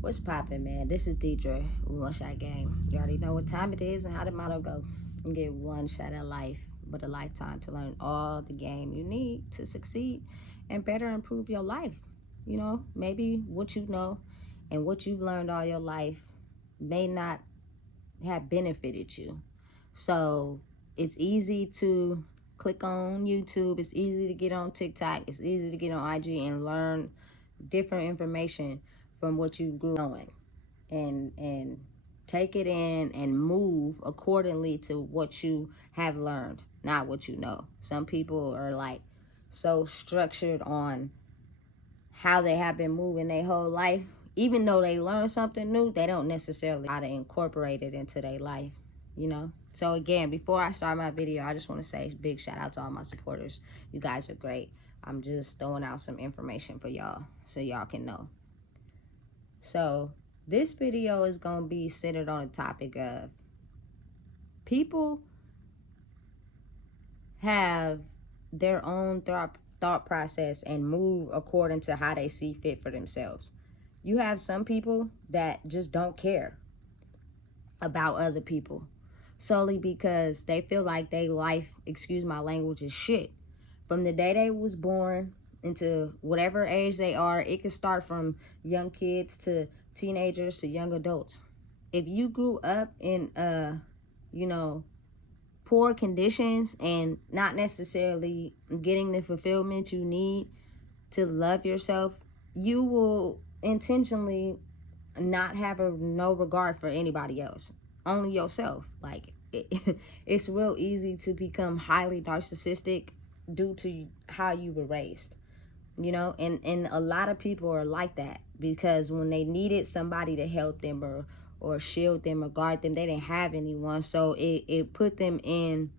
What's poppin', man? This is Deidre with One Shot Game. You already know what time it is and how the motto go. You get one shot at life, but a lifetime to learn all the game you need to succeed and better improve your life. Maybe what you know and what you've learned all your life may not have benefited you. So it's easy to click on YouTube. It's easy to get on TikTok. It's easy to get on IG and learn different information from what you grew knowing, and take it in and move accordingly to what you have learned, not what you know. Some people are like so structured on how they have been moving their whole life. Even though they learn something new, they don't necessarily know how to incorporate it into their life. So again, before I start my video, I just want to say big shout out to all my supporters. You guys are great. I'm just throwing out some information for y'all so y'all can know. So this video is going to be centered on the topic of people have their own thought process and move according to how they see fit for themselves. You have some people that just don't care about other people solely because they feel like their life, excuse my language, is shit. From the day they was born into whatever age they are, it can start from young kids to teenagers to young adults. If you grew up in poor conditions and not necessarily getting the fulfillment you need to love yourself, you will intentionally not have no regard for anybody else, only yourself. It's real easy to become highly narcissistic due to how you were raised, and a lot of people are like that because when they needed somebody to help them or shield them or guard them, they didn't have anyone. So it put them in,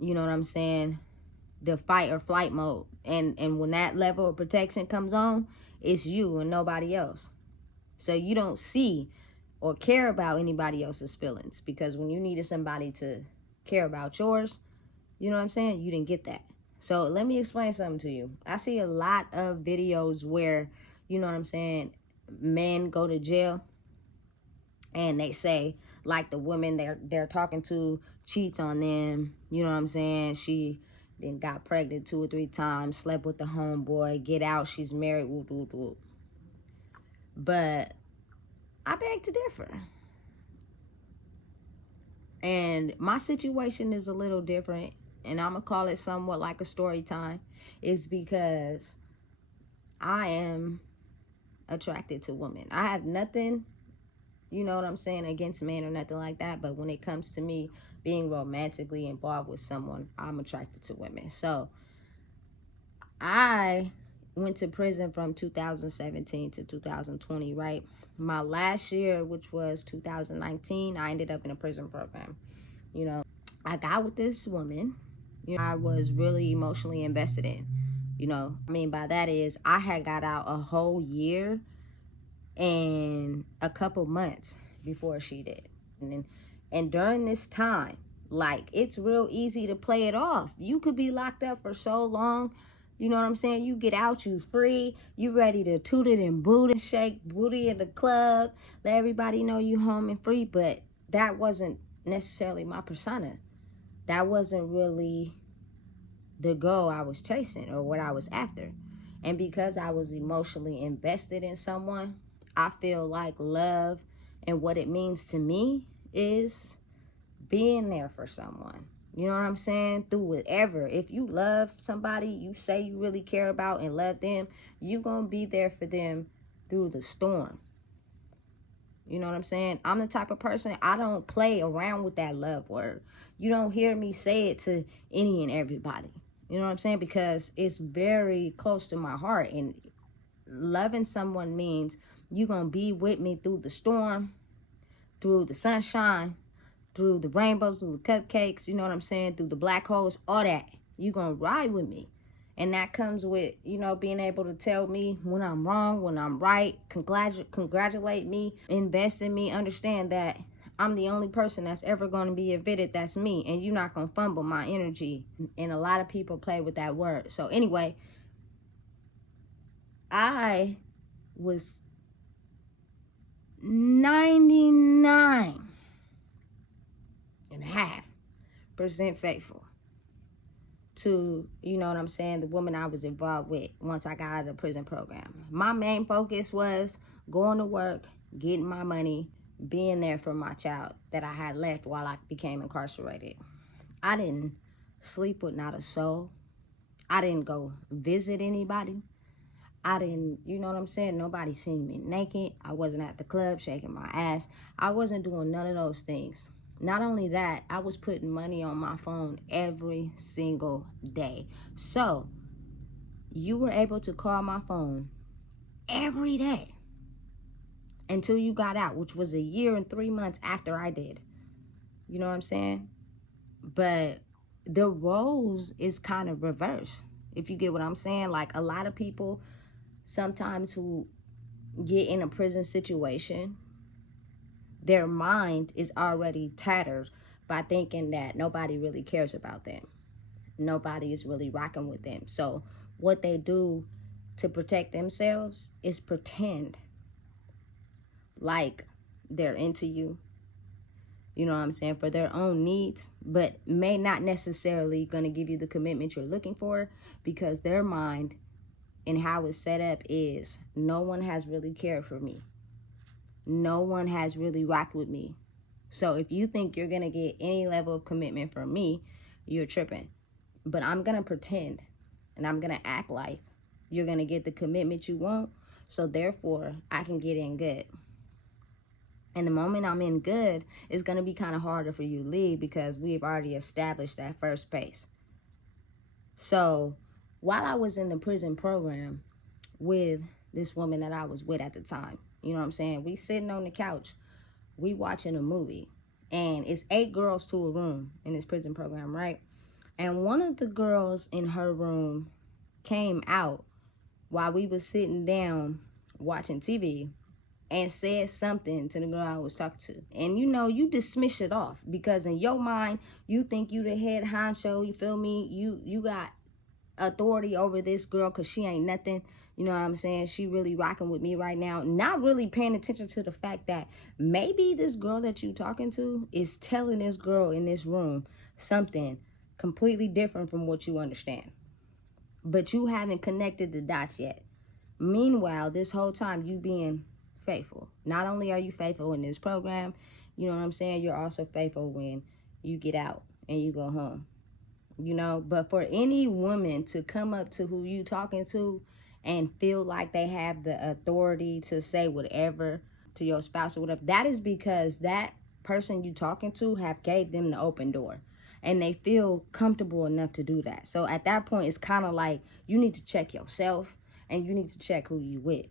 the fight or flight mode. And when that level of protection comes on, it's you and nobody else. So you don't see or care about anybody else's feelings, because when you needed somebody to care about yours, you didn't get that. So let me explain something to you. I see a lot of videos where, men go to jail and they say, like, the women they're talking to cheats on them. She then got pregnant 2 or 3 times, slept with the homeboy, get out, she's married, whoop, whoop, whoop. But I beg to differ. And my situation is a little different, and I'm going to call it somewhat like a story time. It's because I am attracted to women. I have nothing, against men or nothing like that. But when it comes to me being romantically involved with someone, I'm attracted to women. So I went to prison from 2017 to 2020, right? My last year, which was 2019, I ended up in a prison program. I got with this woman, I was really emotionally invested in. I mean by that is I had got out a whole year and a couple months before she did. And during this time, it's real easy to play it off. You could be locked up for so long. You get out, you free, you ready to toot it and boot and shake booty in the club, let everybody know you home and free. But that wasn't necessarily my persona. That wasn't really the goal I was chasing or what I was after. And because I was emotionally invested in someone, I feel like love and what it means to me is being there for someone. You know what I'm saying? Through whatever. If you love somebody you say you really care about and love them, you're going to be there for them through the storm. You know what I'm saying? I'm the type of person, I don't play around with that love word. You don't hear me say it to any and everybody. You know what I'm saying? Because it's very close to my heart. And loving someone means you're going to be with me through the storm, through the sunshine, through the rainbows, through the cupcakes, through the black holes, all that. You're going to ride with me. And that comes with, being able to tell me when I'm wrong, when I'm right, congratulate me, invest in me, understand that I'm the only person that's ever going to be admitted that's me, and you're not going to fumble my energy. And a lot of people play with that word. So anyway, I was 99.5% faithful to, you know what I'm saying, the woman I was involved with once I got out of the prison program. My main focus was going to work, getting my money, being there for my child that I had left while I became incarcerated. I didn't sleep with not a soul. I didn't go visit anybody. I didn't, you know what I'm saying? Nobody seen me naked. I wasn't at the club shaking my ass. I wasn't doing none of those things. Not only that, I was putting money on my phone every single day. So you were able to call my phone every day until you got out, which was a year and 3 months after I did. You know what I'm saying? But the roles is kind of reversed, if you get what I'm saying. Like, a lot of people sometimes who get in a prison situation, their mind is already tattered by thinking that nobody really cares about them. Nobody is really rocking with them. So what they do to protect themselves is pretend like they're into you, you know what I'm saying, for their own needs, but may not necessarily going to give you the commitment you're looking for, because their mind and how it's set up is, no one has really cared for me. No one has really rocked with me. So if you think you're going to get any level of commitment from me, you're tripping. But I'm going to pretend and I'm going to act like you're going to get the commitment you want. So therefore, I can get in good. And the moment I'm in good, it's going to be kind of harder for you to leave, because we've already established that first base. So while I was in the prison program with this woman that I was with at the time, you know what I'm saying, we sitting on the couch, we watching a movie, and it's 8 girls to a room in this prison program, right? And one of the girls in her room came out while we was sitting down watching TV and said something to the girl I was talking to. And you know, you dismiss it off, because in your mind, you think you the head honcho, you feel me? You got authority over this girl because she ain't nothing. You know what I'm saying? She really rocking with me right now. Not really paying attention to the fact that maybe this girl that you talking to is telling this girl in this room something completely different from what you understand. But you haven't connected the dots yet. Meanwhile, this whole time you being faithful. Not only are you faithful in this program, you know what I'm saying, you're also faithful when you get out and you go home. You know, but for any woman to come up to who you talking to and feel like they have the authority to say whatever to your spouse or whatever, that is because that person you talking to have gave them the open door and they feel comfortable enough to do that. So at that point, it's kind of like you need to check yourself and you need to check who you with,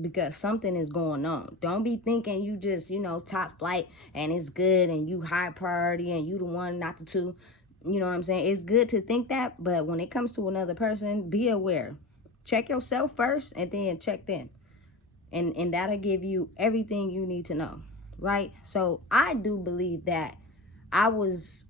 because something is going on. Don't be thinking you just, you know, top flight and it's good and you high priority and you the one, not the two. You know what I'm saying? It's good to think that, but when it comes to another person, be aware. Check yourself first and then check them. And that'll give you everything you need to know, right? So I do believe that I was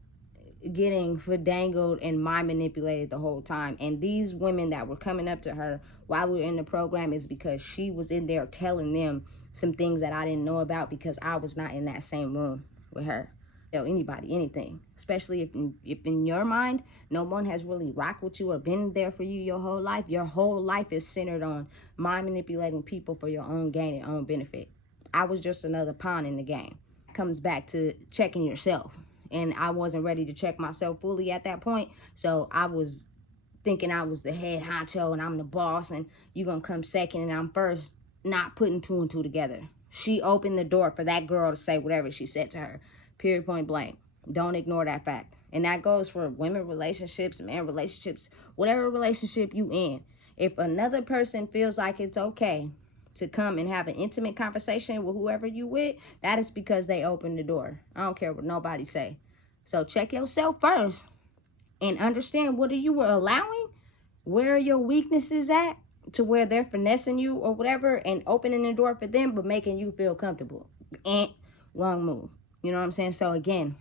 getting fandangled and mind manipulated the whole time. And these women that were coming up to her while we were in the program is because she was in there telling them some things that I didn't know about, because I was not in that same room with her. Tell anybody anything, especially if in your mind no one has really rocked with you or been there for you your whole life. Your whole life is centered on mind manipulating people for your own gain and own benefit. I was just another pawn in the game. It comes back to checking yourself, and I wasn't ready to check myself fully at that point. So I was thinking I was the head honcho and I'm the boss and you gonna come second and I'm first, not putting 2 and 2 together. She opened the door for that girl to say whatever she said to her. Period, point blank. Don't ignore that fact. And that goes for women relationships, man relationships, whatever relationship you in. If another person feels like it's okay to come and have an intimate conversation with whoever you with, that is because they opened the door. I don't care what nobody say. So check yourself first and understand what you were allowing, where are your weaknesses at, to where they're finessing you or whatever and opening the door for them but making you feel comfortable. And wrong move. You know what I'm saying? So again,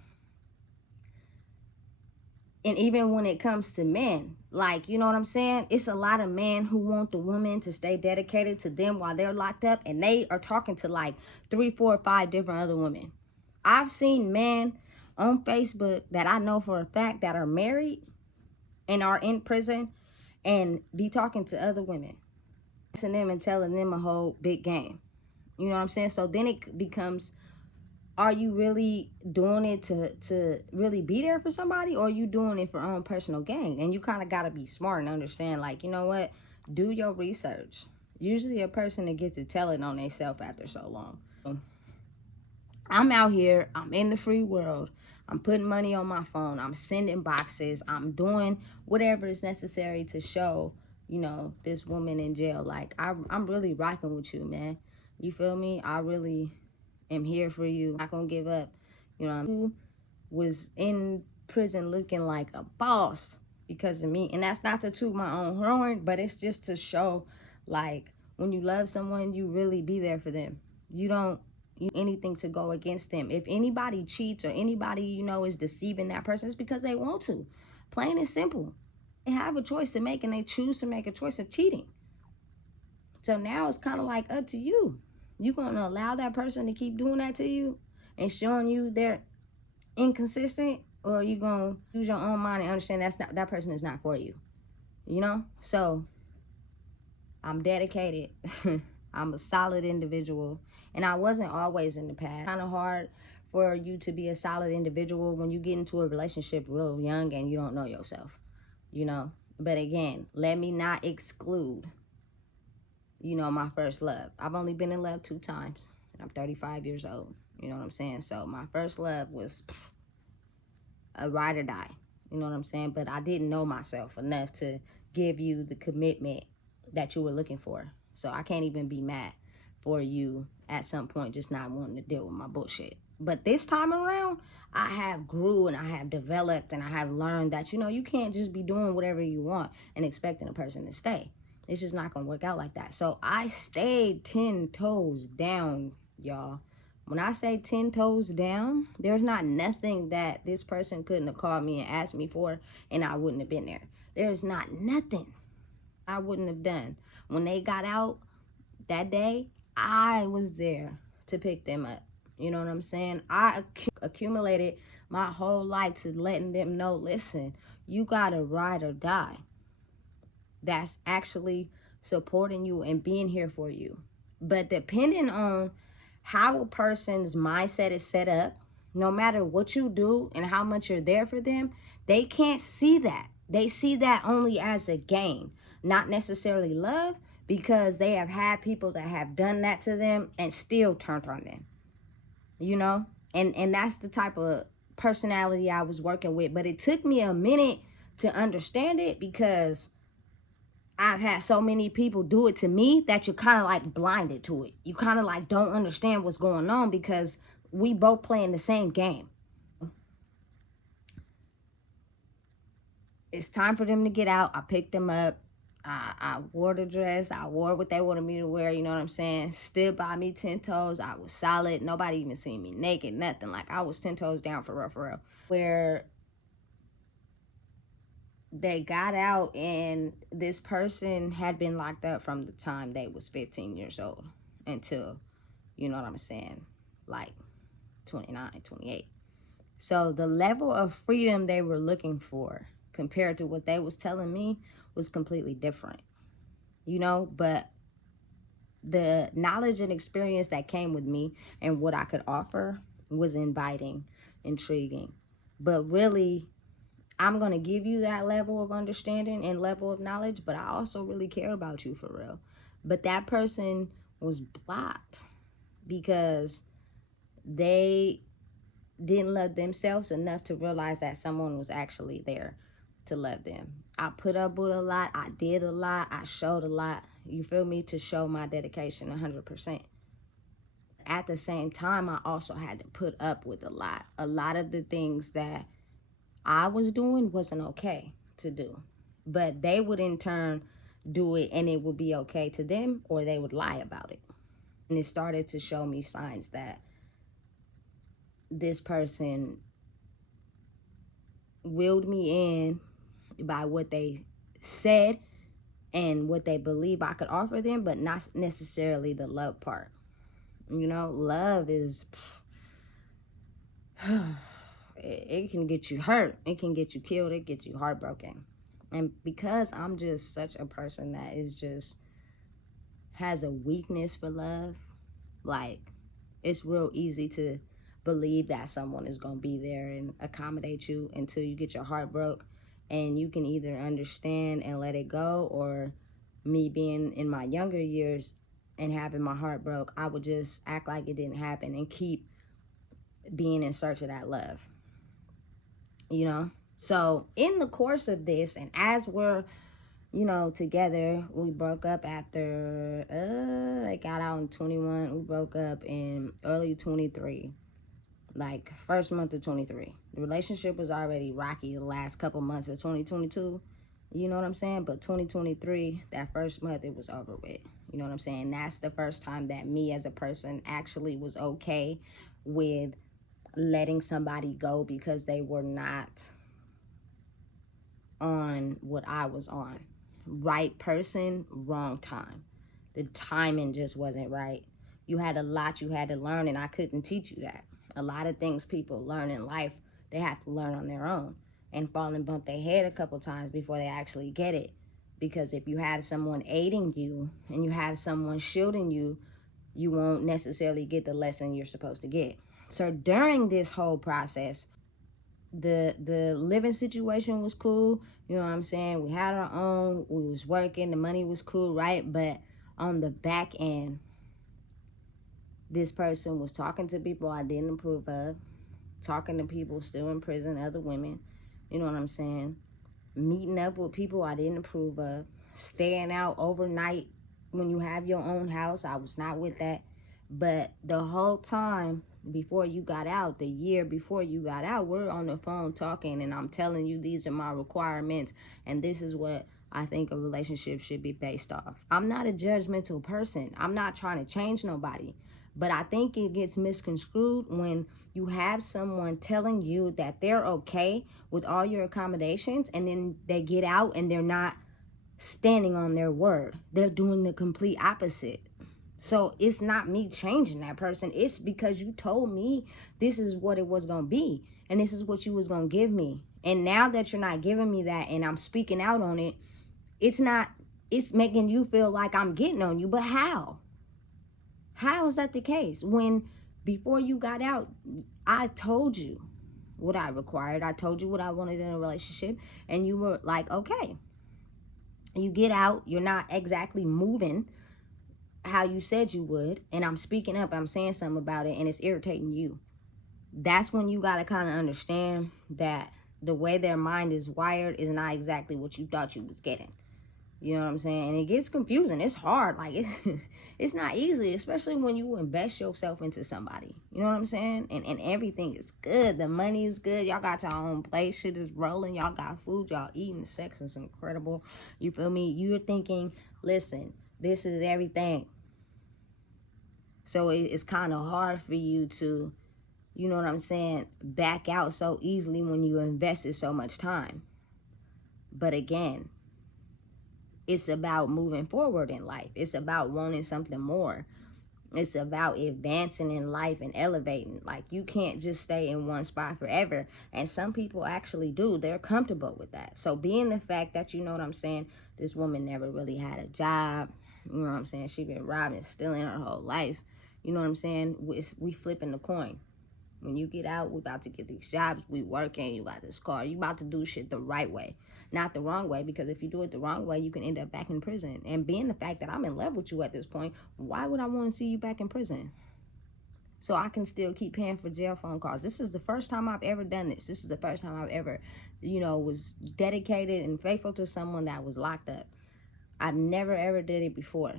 and even when it comes to men, Like, you know what I'm saying? It's a lot of men who want the woman to stay dedicated to them while they're locked up, and they are talking to like 3, 4, 5 different other women. I've seen men on Facebook that I know for a fact that are married and are in prison and be talking to other women, asking them and telling them a whole big game. You know what I'm saying? So then it becomes, are you really doing it to really be there for somebody, or are you doing it for own personal gain? And you kind of got to be smart and understand, like, you know what? Do your research. Usually a person that gets to tell it on themselves after so long. I'm out here, I'm in the free world, I'm putting money on my phone, I'm sending boxes, I'm doing whatever is necessary to show, you know, this woman in jail, like, I'm really rocking with you, man. You feel me? I really am here for you. I'm not gonna give up. You know, I was in prison looking like a boss because of me. And that's not to toot my own horn, but it's just to show, like, when you love someone, you really be there for them. You don't anything to go against them. If anybody cheats or anybody, you know, is deceiving that person, it's because they want to. Plain and simple. They have a choice to make, and they choose to make a choice of cheating. So now it's kind of like up to you. You gonna allow that person to keep doing that to you and showing you they're inconsistent, or are you gonna use your own mind and understand that person is not for you? You know? So I'm dedicated. I'm a solid individual, and I wasn't always in the past. Kind of hard for you to be a solid individual when you get into a relationship real young and you don't know yourself, you know? But again, let me not exclude, you know, my first love. I've only been in love 2 times, and I'm 35 years old. You know what I'm saying? So my first love was a ride or die. You know what I'm saying? But I didn't know myself enough to give you the commitment that you were looking for. So I can't even be mad for you at some point just not wanting to deal with my bullshit. But this time around, I have grew and I have developed and I have learned that, you know, you can't just be doing whatever you want and expecting a person to stay. It's just not going to work out like that. So I stayed 10 toes down, y'all. When I say 10 toes down, there's not nothing that this person couldn't have called me and asked me for, and I wouldn't have been there. There's not nothing I wouldn't have done. When they got out that day, I was there to pick them up. You know what I'm saying? I accumulated my whole life to letting them know, listen, you got to ride or die. That's actually supporting you and being here for you. But depending on how a person's mindset is set up, no matter what you do and how much you're there for them, they can't see that. They see that only as a game, not necessarily love, because they have had people that have done that to them and still turned on them, you know? And that's the type of personality I was working with. But it took me a minute to understand it, because I've had so many people do it to me that you're kind of like blinded to it. You kind of like don't understand what's going on, because we both playing the same game. It's time for them to get out. I picked them up. I wore the dress. I wore what they wanted me to wear. You know what I'm saying? Stood by me 10 toes. I was solid. Nobody even seen me naked, nothing. Like, I was 10 toes down for real, for real. Where they got out, and this person had been locked up from the time they was 15 years old until, you know what I'm saying, like 29, 28. So the level of freedom they were looking for compared to what they was telling me was completely different, you know? But the knowledge and experience that came with me and what I could offer was inviting, intriguing. But really, I'm going to give you that level of understanding and level of knowledge, but I also really care about you for real. But that person was blocked because they didn't love themselves enough to realize that someone was actually there to love them. I put up with a lot. I did a lot. I showed a lot. You feel me? To show my dedication 100%. At the same time, I also had to put up with a lot. A lot of the things that I was doing wasn't okay to do. But they would in turn do it, and it would be okay to them, or they would lie about it. And it started to show me signs that this person willed me in by what they said and what they believe I could offer them, but not necessarily the love part. You know, love is, it can get you hurt. It can get you killed. It gets you heartbroken. And because I'm just such a person that is just has a weakness for love, like, it's real easy to believe that someone is going to be there and accommodate you until you get your heart broke. And you can either understand and let it go, or me being in my younger years and having my heart broke, I would just act like it didn't happen and keep being in search of that love. You know? So in the course of this, and as we're, you know, together, we broke up after, I got out in 21. We broke up in early 23, like first month of 23. The relationship was already rocky the last couple months of 2022. You know what I'm saying? But 2023, that first month, it was over with. You know what I'm saying? That's the first time that me as a person actually was okay with letting somebody go because they were not on what I was on. Right person, wrong time. The timing just wasn't right. You had a lot you had to learn, and I couldn't teach you that. A lot of things people learn in life, they have to learn on their own and fall and bump their head a couple times before they actually get it. Because if you have someone aiding you and you have someone shielding you, you won't necessarily get the lesson you're supposed to get. So during this whole process, the living situation was cool. You know what I'm saying? We had our own. We was working. The money was cool, right? But on the back end, this person was talking to people I didn't approve of, talking to people still in prison, other women. You know what I'm saying? Meeting up with people I didn't approve of, staying out overnight when you have your own house. I was not with that. But the whole time before you got out, the year before you got out, we're on the phone talking, and I'm telling you these are my requirements, and this is what I think a relationship should be based off. I'm not a judgmental person. I'm not trying to change nobody. But I think it gets misconstrued when you have someone telling you that they're okay with all your accommodations, and then they get out and they're not standing on their word. They're doing the complete opposite. So it's not me changing that person. It's because you told me this is what it was going to be, and this is what you was going to give me. And now that you're not giving me that and I'm speaking out on it, it's making you feel like I'm getting on you. But how? How is that the case? When before you got out, I told you what I required. I told you what I wanted in a relationship, and you were like, okay. You get out, you're not exactly moving how you said you would, and I'm speaking up, I'm saying something about it, and it's irritating you. That's when you got to kind of understand that the way their mind is wired is not exactly what you thought you was getting. You know what I'm saying? And it gets confusing. It's hard. Like, it's not easy, especially when you invest yourself into somebody. You know what I'm saying? And everything is good. The money is good. Y'all got your own place. Shit is rolling. Y'all got food. Y'all eating. Sex is incredible. You feel me? You're thinking, listen, this is everything. So it's kind of hard for you to, you know what I'm saying, back out so easily when you invested so much time. But again, it's about moving forward in life. It's about wanting something more. It's about advancing in life and elevating. Like, you can't just stay in one spot forever. And some people actually do. They're comfortable with that. So being the fact that, you know what I'm saying, this woman never really had a job. You know what I'm saying? She been robbing, stealing her whole life. You know what I'm saying? We flipping the coin. When you get out, we about to get these jobs. We working. You got this car. You about to do shit the right way, not the wrong way. Because if you do it the wrong way, you can end up back in prison. And being the fact that I'm in love with you at this point, why would I want to see you back in prison? So I can still keep paying for jail phone calls. This is the first time I've ever done this. This is the first time I've ever, was dedicated and faithful to someone that was locked up. I never ever did it before.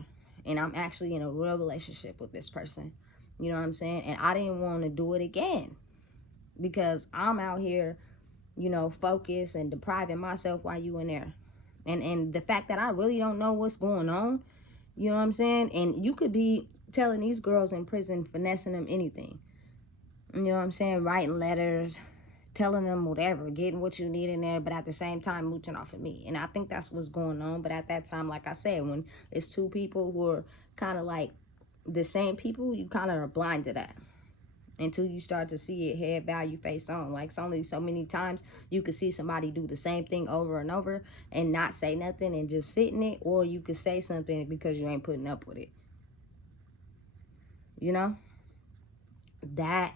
And I'm actually in a real relationship with this person. You know what I'm saying? And I didn't want to do it again because I'm out here, focused and depriving myself while you in there. And the fact that I really don't know what's going on, you know what I'm saying? And you could be telling these girls in prison, finessing them anything. You know what I'm saying? Writing letters, telling them whatever, getting what you need in there, but at the same time mooching off of me. And I think that's what's going on. But at that time, like I said, when it's two people who are kind of like the same people, you kind of are blind to that until you start to see it head value face on. Like, it's only so many times you could see somebody do the same thing over and over and not say nothing and just sit in it, or you could say something because you ain't putting up with it. You know, that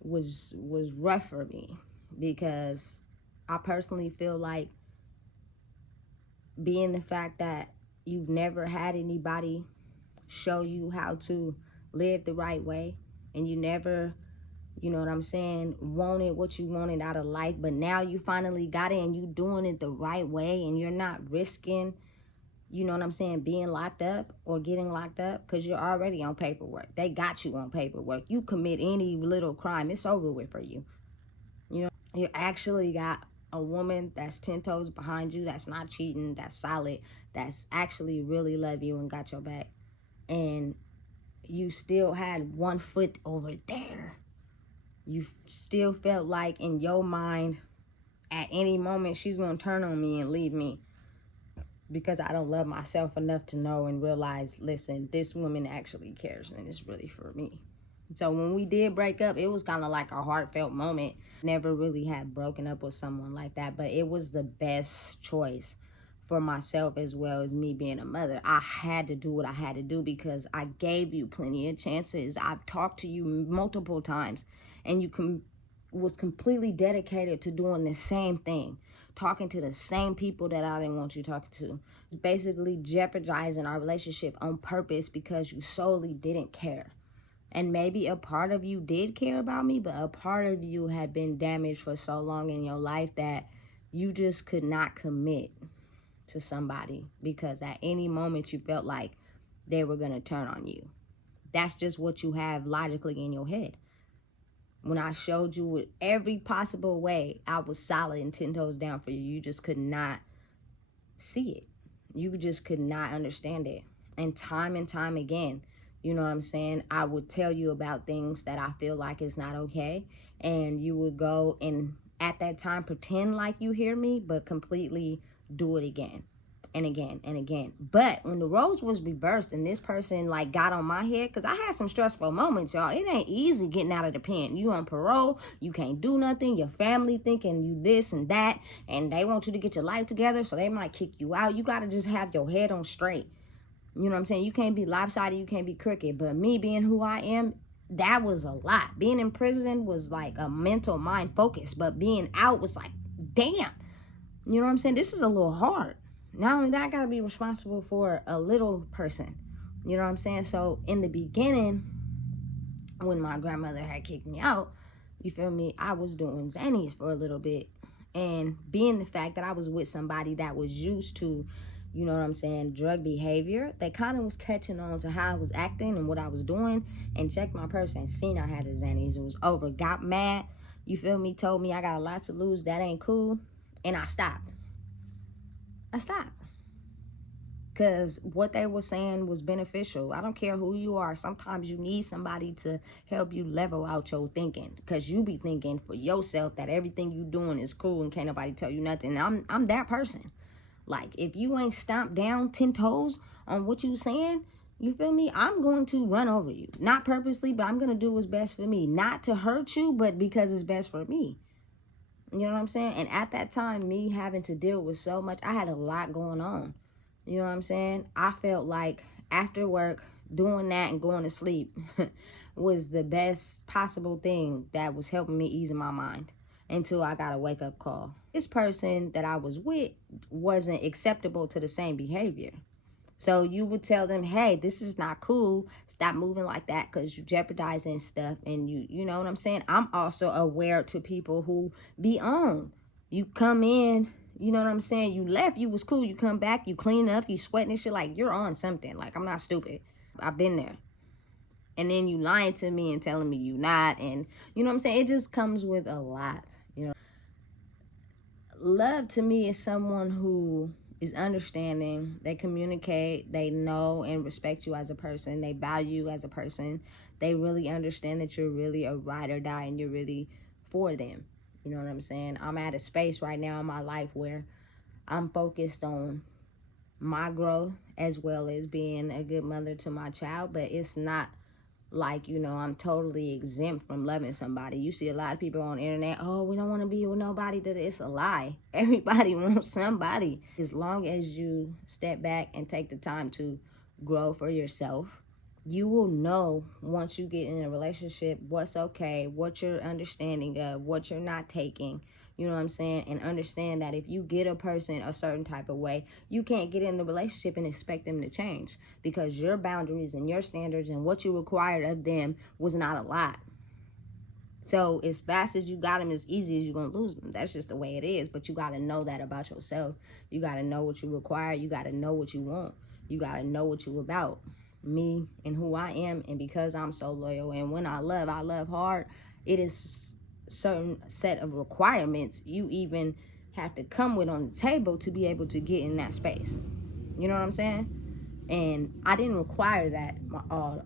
was rough for me, because I personally feel like, being the fact that you've never had anybody show you how to live the right way, and you never, you know what I'm saying, wanted what you wanted out of life, but now you finally got it and you doing it the right way, and you're not risking, you know what I'm saying, being locked up or getting locked up, because you're already on paperwork. They got you on paperwork. You commit any little crime, it's over with for you. You know, you actually got a woman that's 10 toes behind you, that's not cheating, that's solid, that's actually really love you and got your back. And you still had one foot over there. You still felt like in your mind, at any moment, she's going to turn on me and leave me, because I don't love myself enough to know and realize, listen, this woman actually cares and it's really for me. So when we did break up, it was kind of like a heartfelt moment. Never really had broken up with someone like that, but it was the best choice for myself, as well as me being a mother. I had to do what I had to do, because I gave you plenty of chances. I've talked to you multiple times, and you was completely dedicated to doing the same thing, talking to the same people that I didn't want you talking to. Basically jeopardizing our relationship on purpose because you solely didn't care. And maybe a part of you did care about me, but a part of you had been damaged for so long in your life that you just could not commit to somebody, because at any moment you felt like they were going to turn on you. That's just what you have logically in your head. When I showed you with every possible way I was solid and 10 toes down for you, you just could not see it. You just could not understand it. And time again, you know what I'm saying, I would tell you about things that I feel like is not okay, and you would go and at that time pretend like you hear me, but completely do it again and again and again. But when the roles was reversed and this person like got on my head, because I had some stressful moments, y'all. It ain't easy getting out of the pen. You on parole, you can't do nothing, your family thinking you this and that, and they want you to get your life together, so they might kick you out. You got to just have your head on straight. You know what I'm saying? You can't be lopsided, you can't be crooked. But me being who I am, that was a lot. Being in prison was like a mental mind focus, but being out was like, damn. You know what I'm saying? This is a little hard. Not only that, I gotta be responsible for a little person. You know what I'm saying? So in the beginning, when my grandmother had kicked me out, you feel me, I was doing Xannies for a little bit. And being the fact that I was with somebody that was used to, you know what I'm saying, drug behavior, they kind of was catching on to how I was acting and what I was doing, and checked my purse and seen I had the Xannies. It was over. Got mad, you feel me, told me I got a lot to lose, that ain't cool, and I stopped. Because what they were saying was beneficial. I don't care who you are. Sometimes you need somebody to help you level out your thinking, because you be thinking for yourself that everything you doing is cool and can't nobody tell you nothing. I'm that person. Like, if you ain't stomped down 10 toes on what you saying, you feel me, I'm going to run over you. Not purposely, but I'm going to do what's best for me. Not to hurt you, but because it's best for me. You know what I'm saying? And at that time, me having to deal with so much, I had a lot going on. You know what I'm saying? I felt like after work, doing that and going to sleep was the best possible thing that was helping me ease my mind, until I got a wake-up call. This person that I was with wasn't acceptable to the same behavior. So you would tell them, hey, this is not cool. Stop moving like that, because you're jeopardizing stuff. And you know what I'm saying? I'm also aware to people who be on. You come in, you know what I'm saying? You left, you was cool. You come back, you clean up, you sweating and shit, like you're on something. Like, I'm not stupid. I've been there. And then you lying to me and telling me you not. And you know what I'm saying? It just comes with a lot, you know. Love to me is someone who is understanding. They communicate, they know and respect you as a person, they value you as a person, they really understand that you're really a ride or die and you're really for them. You know what I'm saying? I'm at a space right now in my life where I'm focused on my growth as well as being a good mother to my child, but it's not like, I'm totally exempt from loving somebody. You see a lot of people on the internet, oh, we don't want to be with nobody. It's a lie. Everybody wants somebody. As long as you step back and take the time to grow for yourself, you will know once you get in a relationship what's okay, what you're understanding of, what you're not taking. You know what I'm saying? And understand that if you get a person a certain type of way, you can't get in the relationship and expect them to change, because your boundaries and your standards and what you required of them was not a lot. So as fast as you got them, as easy as you're going to lose them. That's just the way it is. But you got to know that about yourself. You got to know what you require. You got to know what you want. You got to know what you about. Me and who I am. And because I'm so loyal, and when I love hard, it is certain set of requirements you even have to come with on the table to be able to get in that space. You know what I'm saying? And I didn't require that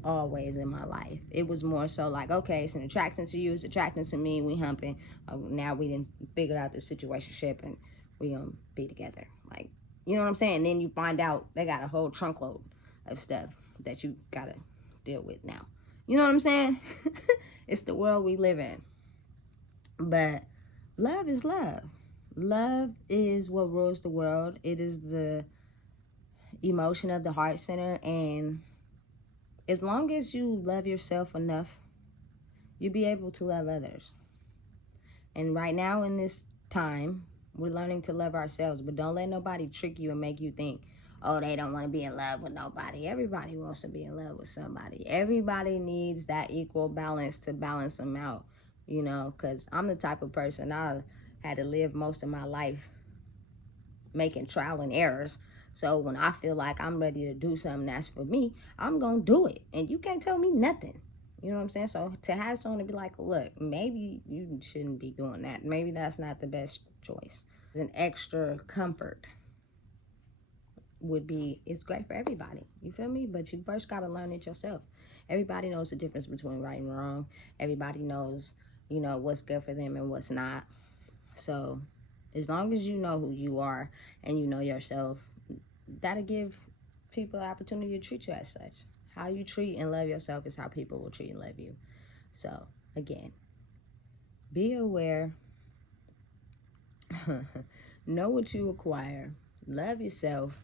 always in my life. It was more so like, okay, it's an attraction to you, it's attracting to me, we humping. Now we didn't figure out the situationship and we gonna be together. Like, you know what I'm saying? And then you find out they got a whole trunkload of stuff that you gotta deal with now. You know what I'm saying? It's the world we live in. But love is love. Love is what rules the world. It is the emotion of the heart center, and as long as you love yourself enough, you'll be able to love others. And right now in this time, we're learning to love ourselves, but don't let nobody trick you and make you think, oh, they don't want to be in love with nobody. Everybody wants to be in love with somebody. Everybody needs that equal balance to balance them out, because I'm the type of person, I had to live most of my life making trial and errors. So when I feel like I'm ready to do something that's for me, I'm going to do it. And you can't tell me nothing. You know what I'm saying? So to have someone to be like, look, maybe you shouldn't be doing that. Maybe that's not the best choice. An extra comfort it's great for everybody. You feel me? But you first got to learn it yourself. Everybody knows the difference between right and wrong. Everybody knows, what's good for them and what's not. So as long as you know who you are and you know yourself, that'll give people the opportunity to treat you as such. How you treat and love yourself is how people will treat and love you. So, again, be aware. Know what you require. Love yourself.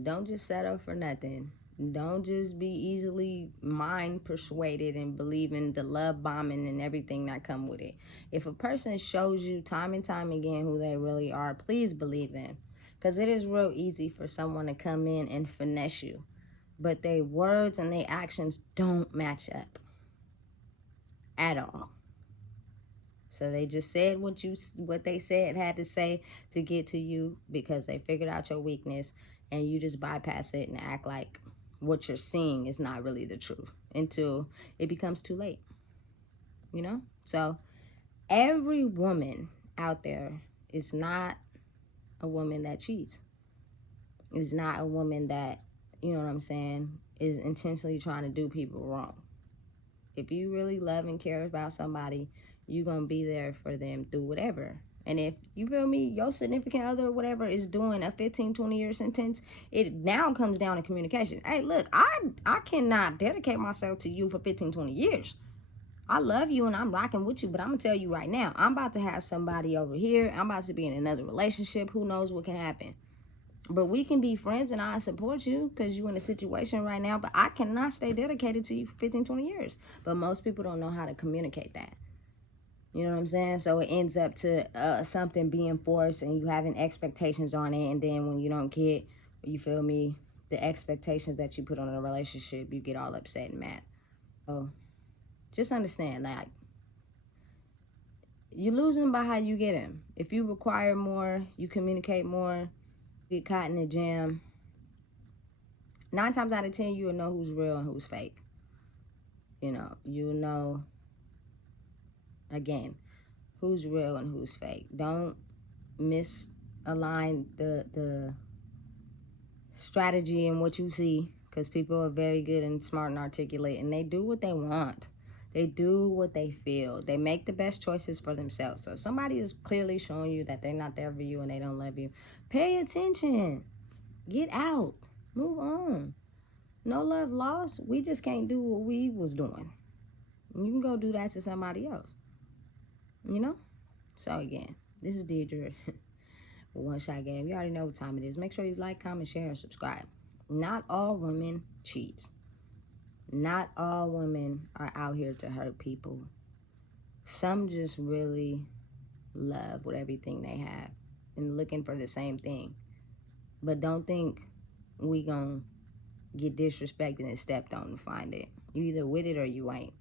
Don't just settle for nothing. Don't just be easily mind persuaded and believe in the love bombing and everything that come with it. If a person shows you time and time again who they really are, please believe them. Because it is real easy for someone to come in and finesse you. But their words and their actions don't match up at all. So they just said what they said had to say to get to you because they figured out your weakness, and you just bypass it and act like what you're seeing is not really the truth until it becomes too late. So every woman out there is not a woman that cheats. Is not a woman that, is intentionally trying to do people wrong. If you really love and care about somebody, you're going to be there for them through whatever. And if, you feel me, your significant other or whatever is doing a 15, 20-year sentence, it now comes down to communication. Hey, look, I cannot dedicate myself to you for 15, 20 years. I love you and I'm rocking with you, but I'm going to tell you right now, I'm about to have somebody over here. I'm about to be in another relationship. Who knows what can happen? But we can be friends and I support you because you're in a situation right now, but I cannot stay dedicated to you for 15, 20 years. But most people don't know how to communicate that. You know what I'm saying? So it ends up to something being forced and you having expectations on it. And then when you don't get, you feel me, the expectations that you put on a relationship, you get all upset and mad. So just understand, like, you lose them by how you get them. If you require more, you communicate more, get caught in a jam, 9 times out of 10, you'll know who's real and who's fake. You'll know, again, who's real and who's fake. Don't misalign the strategy and what you see, because people are very good and smart and articulate, and they do what they want. They do what they feel. They make the best choices for themselves. So if somebody is clearly showing you that they're not there for you and they don't love you, pay attention. Get out. Move on. No love lost. We just can't do what we was doing. You can go do that to somebody else. You know? So again, this is Deidre with One Shot Game. You already know what time it is. Make sure you like, comment, share, and subscribe. Not all women cheat. Not all women are out here to hurt people. Some just really love with everything they have and looking for the same thing. But don't think we gonna get disrespected and stepped on to find it. You either with it or you ain't.